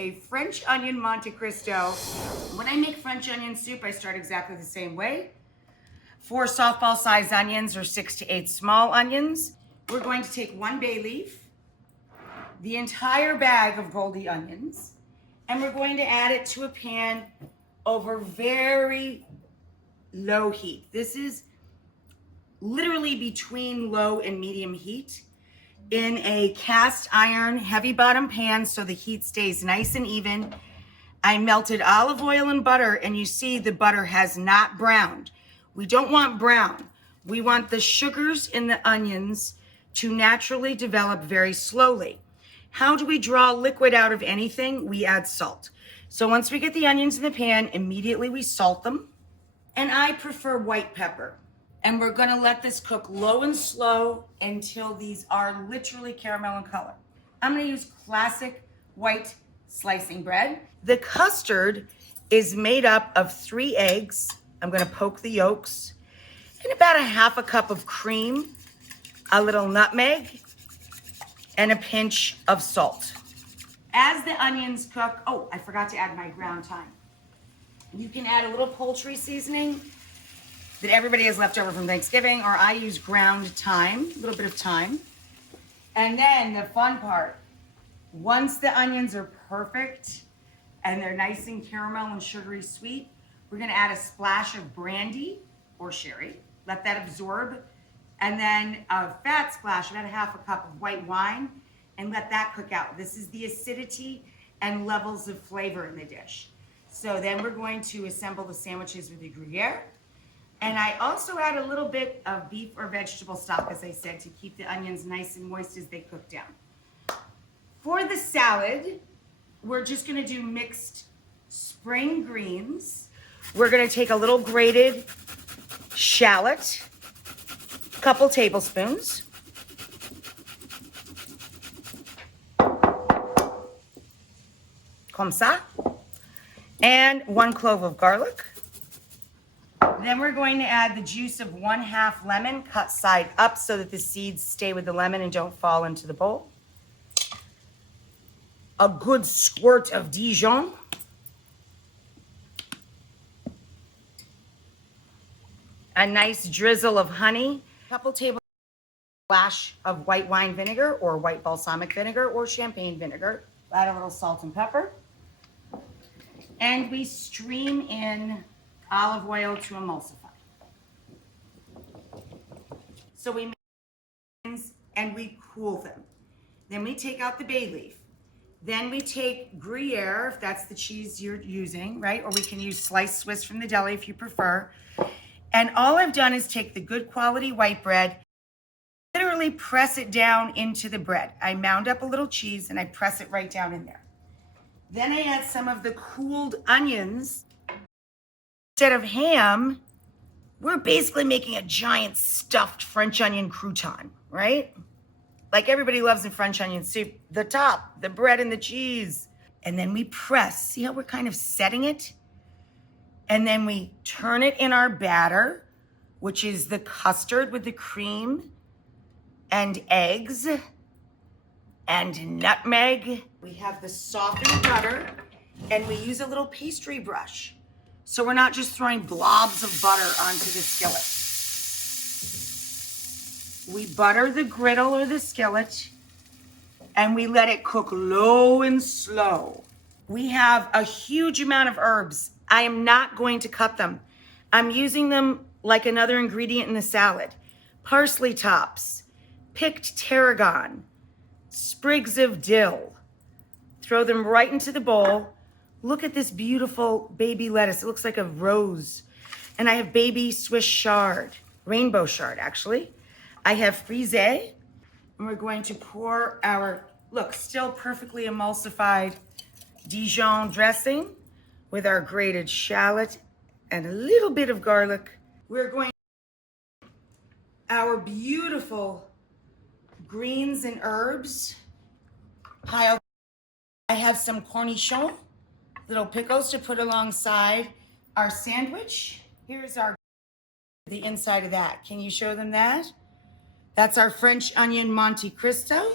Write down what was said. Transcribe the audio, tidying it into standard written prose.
a French onion Monte Cristo. When I make French onion soup, I start exactly the same way. 4 softball sized onions or 6 to 8 small onions. We're going to take 1 bay leaf, the entire bag of Goldie onions, and we're going to add it to a pan over very low heat. This is literally between low and medium heat in a cast iron heavy bottom pan so the heat stays nice and even. I melted olive oil and butter, and you see the butter has not browned. We don't want brown. We want the sugars in the onions to naturally develop very slowly. How do we draw liquid out of anything? We add salt. So once we get the onions in the pan, immediately we salt them. And I prefer white pepper. And we're gonna let this cook low and slow until these are literally caramel in color. I'm gonna use classic white slicing bread. The custard is made up of 3 eggs. I'm gonna poke the yolks, and about a half a cup of cream, a little nutmeg, and a pinch of salt. As the onions cook, oh, I forgot to add my ground thyme. You can add a little poultry seasoning that everybody has left over from Thanksgiving, or I use ground thyme, a little bit of thyme. And then the fun part, once the onions are perfect and they're nice and caramel and sugary sweet, we're gonna add a splash of brandy or sherry, let that absorb, and then a fat splash, about a half a cup of white wine, and let that cook out. This is the acidity and levels of flavor in the dish. So then we're going to assemble the sandwiches with the Gruyere. And I also add a little bit of beef or vegetable stock, as I said, to keep the onions nice and moist as they cook down. For the salad, we're just gonna do mixed spring greens. We're gonna take a little grated shallot, a couple tablespoons. Comme ça. And 1 clove of garlic. Then we're going to add the juice of 1/2 lemon, cut side up so that the seeds stay with the lemon and don't fall into the bowl. A good squirt of Dijon. A nice drizzle of honey. A couple tablespoons splash of white wine vinegar or white balsamic vinegar or champagne vinegar. Add a little salt and pepper. And we stream in olive oil to emulsify. So we make and we cool them. Then we take out the bay leaf. Then we take Gruyere, if that's the cheese you're using, right? Or we can use sliced Swiss from the deli if you prefer. And all I've done is take the good quality white bread, literally press it down into the bread. I mound up a little cheese and I press it right down in there. Then I add some of the cooled onions. Instead of ham, we're basically making a giant stuffed French onion crouton, right? Like everybody loves the French onion soup, the top, the bread and the cheese. And then we press, see how we're kind of setting it? And then we turn it in our batter, which is the custard with the cream and eggs and nutmeg. We have the softened butter, and we use a little pastry brush. So we're not just throwing blobs of butter onto the skillet. We butter the griddle or the skillet, and we let it cook low and slow. We have a huge amount of herbs. I am not going to cut them. I'm using them like another ingredient in the salad. Parsley tops, picked tarragon, sprigs of dill. Throw them right into the bowl. Look at this beautiful baby lettuce. It looks like a rose. And I have baby Swiss chard, rainbow chard actually. I have frisée, and we're going to pour our, look, still perfectly emulsified Dijon dressing with our grated shallot and a little bit of garlic. We're going to our beautiful greens and herbs piled. I have some cornichons, little pickles to put alongside our sandwich. Here's the inside of that. Can you show them that? That's our French onion Monte Cristo.